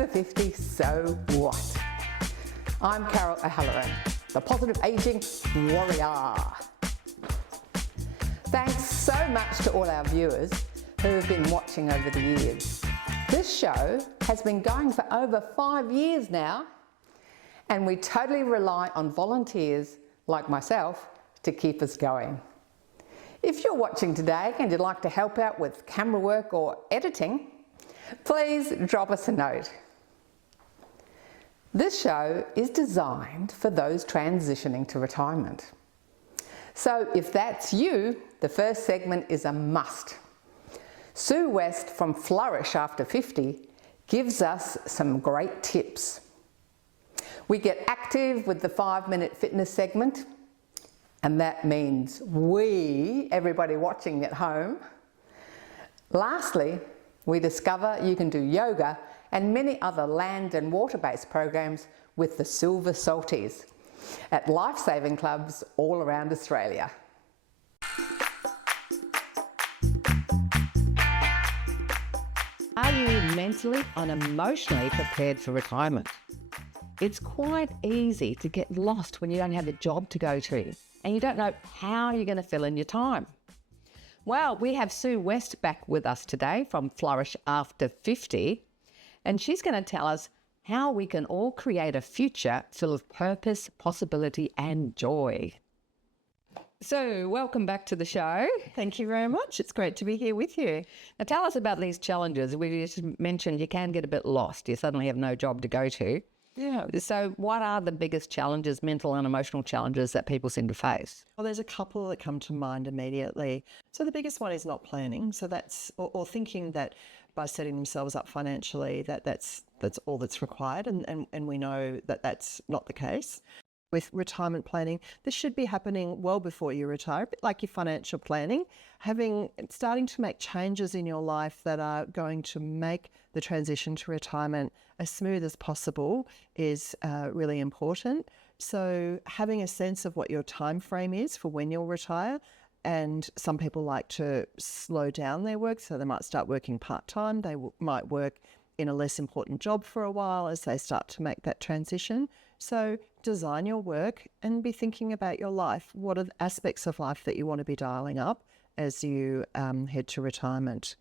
over 50, so what? I'm Carol O'Halloran, the Positive Aging Warrior. Thanks so much to all our viewers who have been watching over the years. This show has been going for over 5 years now, and we totally rely on volunteers like myself to keep us going. If you're watching today and you'd like to help out with camera work or editing, please drop us a note. This show is designed for those transitioning to retirement. So if that's you, the first segment is a must. Sue West from Flourish After 50 gives us some great tips. We get active with the 5-minute fitness segment, and that means we, everybody watching at home. Lastly, we discover you can do yoga and many other land and water-based programs with the Silver Salties at life-saving clubs all around Australia. Are you mentally and emotionally prepared for retirement? It's quite easy to get lost when you don't have a job to go to and you don't know how you're going to fill in your time. Well, we have Sue West back with us today from Flourish After 50, and she's going to tell us how we can all create a future full of purpose, possibility and joy. So, welcome back to the show. Thank you very much. It's great to be here with you. Now, tell us about these challenges. We just mentioned you can get a bit lost. You suddenly have no job to go to. Yeah. So what are the biggest challenges, mental and emotional challenges that people seem to face? Well, there's a couple that come to mind immediately. So the biggest one is not planning. So that's, or thinking that by setting themselves up financially, that's all that's required. And we know that that's not the case. With retirement planning, this should be happening well before you retire, a bit like your financial planning, starting to make changes in your life that are going to make the transition to retirement as smooth as possible is really important. So having a sense of what your time frame is for when you'll retire, and some people like to slow down their work, so they might start working part-time, they might work in a less important job for a while as they start to make that transition. So design your work and be thinking about your life. What are the aspects of life that you want to be dialing up as you head to retirement?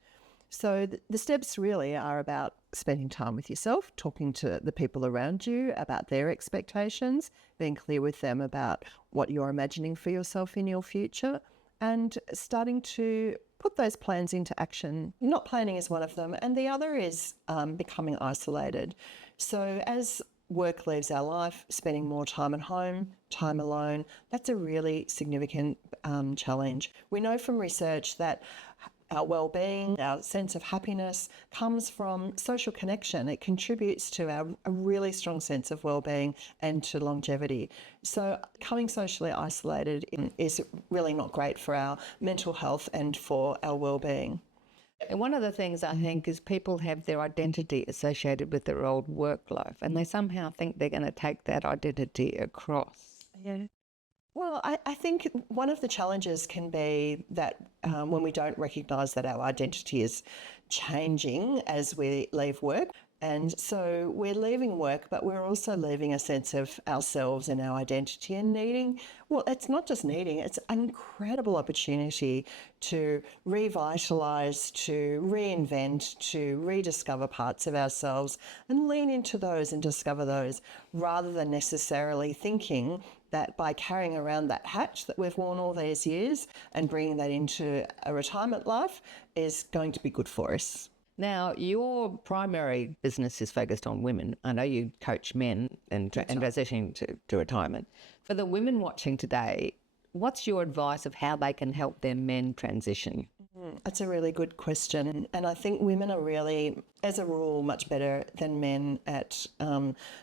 So the steps really are about spending time with yourself, talking to the people around you about their expectations, being clear with them about what you're imagining for yourself in your future, and starting to put those plans into action. Not planning is one of them, and the other is becoming isolated. So as work leaves our life, spending more time at home, time alone, that's a really significant challenge. We know from research that our well-being, our sense of happiness comes from social connection. It contributes to a really strong sense of well-being and to longevity. So becoming socially isolated is really not great for our mental health and for our well-being. And one of the things I think is people have their identity associated with their old work life, and they somehow think they're going to take that identity across. Yeah. Well, I think one of the challenges can be that when we don't recognise that our identity is changing as we leave work. And so we're leaving work, but we're also leaving a sense of ourselves and our identity and needing, well, it's not just needing, it's an incredible opportunity to revitalise, to reinvent, to rediscover parts of ourselves and lean into those and discover those, rather than necessarily thinking that by carrying around that hat that we've worn all these years and bringing that into a retirement life is going to be good for us. Now, your primary business is focused on women. I know you coach men and transitioning to retirement. For the women watching today, what's your advice of how they can help their men transition? That's a really good question. And I think women are really, as a rule, much better than men at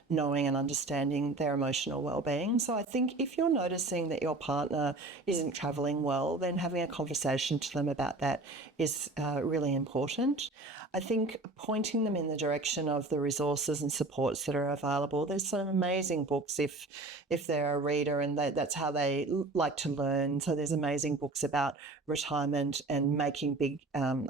knowing and understanding their emotional well-being. So I think if you're noticing that your partner isn't travelling well, then having a conversation to them about that is really important. I think pointing them in the direction of the resources and supports that are available. There's some amazing books if they're a reader and that's how they like to learn. So there's amazing books about retirement and making big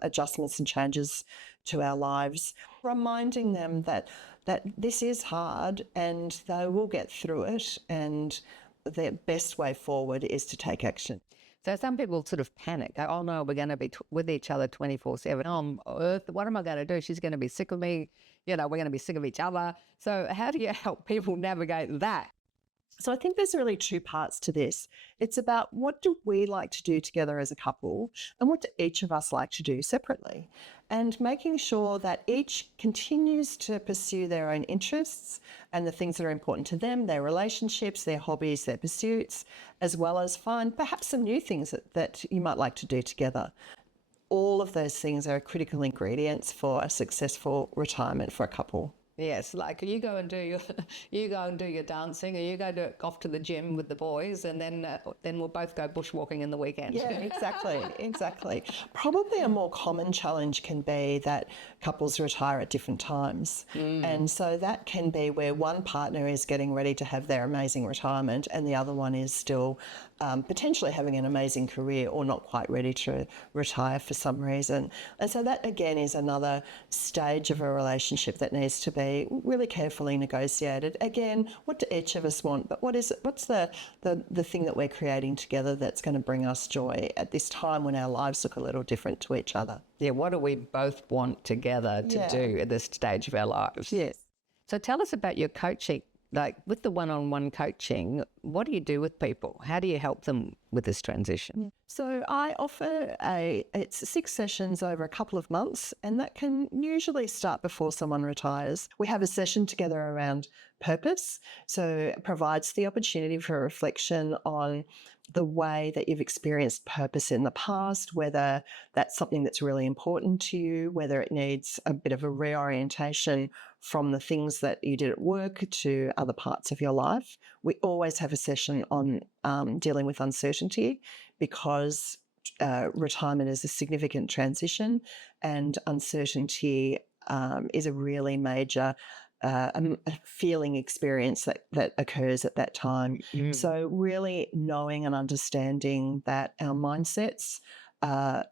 adjustments and changes to our lives. Reminding them that that this is hard and they will get through it, and the best way forward is to take action. So some people sort of panic. Go, oh no, we're going to be with each other 24/7. On earth, what am I going to do? She's going to be sick of me. We're going to be sick of each other. So how do you help people navigate that? So I think there's really two parts to this. It's about what do we like to do together as a couple and what do each of us like to do separately, and making sure that each continues to pursue their own interests and the things that are important to them, their relationships, their hobbies, their pursuits, as well as find perhaps some new things that you might like to do together. All of those things are critical ingredients for a successful retirement for a couple. Yes, like you go and do your dancing, or you go off to the gym with the boys, and then we'll both go bushwalking in the weekend. Yeah, exactly. Probably a more common challenge can be that couples retire at different times. And so that can be where one partner is getting ready to have their amazing retirement and the other one is still potentially having an amazing career or not quite ready to retire for some reason. And so that again is another stage of a relationship that needs to be really carefully negotiated. Again, what do each of us want, but what's the thing that we're creating together that's going to bring us joy at this time when our lives look a little different to each other? Yeah, what do we both want together to do at this stage of our lives? Yes. So tell us about your coaching. Like with the one-on-one coaching, what do you do with people? How do you help them with this transition? So I offer it's 6 sessions over a couple of months, and that can usually start before someone retires. We have a session together around purpose. So it provides the opportunity for reflection on the way that you've experienced purpose in the past, whether that's something that's really important to you, whether it needs a bit of a reorientation from the things that you did at work to other parts of your life. We always have a session on dealing with uncertainty, because retirement is a significant transition, and uncertainty is a really major a feeling experience that occurs at that time. So really knowing and understanding that our mindsets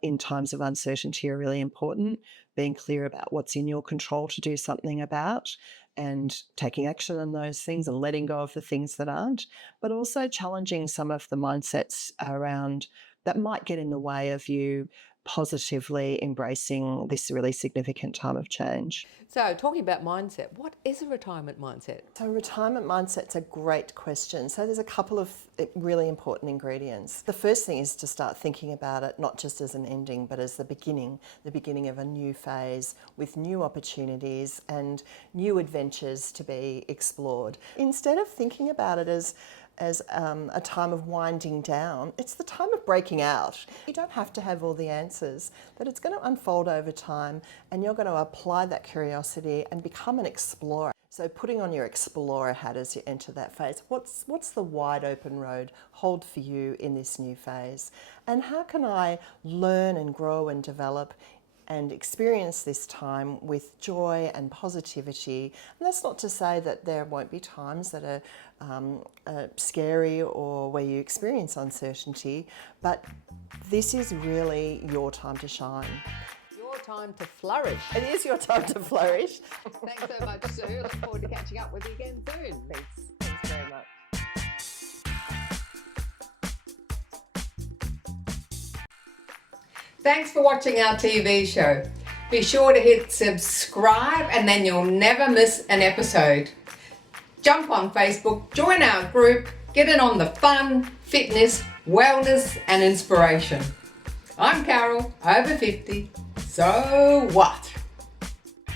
in times of uncertainty are really important, being clear about what's in your control to do something about, and taking action on those things and letting go of the things that aren't, but also challenging some of the mindsets around that might get in the way of you positively embracing this really significant time of change. So talking about mindset, what is a retirement mindset? So retirement mindset's a great question. So there's a couple of really important ingredients. The first thing is to start thinking about it not just as an ending, but as the beginning of a new phase with new opportunities and new adventures to be explored. Instead of thinking about it as a time of winding down, it's the time of breaking out. You don't have to have all the answers, but it's going to unfold over time, and you're going to apply that curiosity and become an explorer. So putting on your explorer hat as you enter that phase, what's the wide open road hold for you in this new phase? And how can I learn and grow and develop and experience this time with joy and positivity? And that's not to say that there won't be times that are scary or where you experience uncertainty, but this is really your time to shine. Your time to flourish. It is your time to flourish. Thanks so much, Sue. Look forward to catching up with you again soon. Thanks very much. Thanks for watching our TV show. Be sure to hit subscribe and then you'll never miss an episode. Jump on Facebook, join our group, get in on the fun, fitness, wellness and inspiration. I'm Carol, over 50. So what?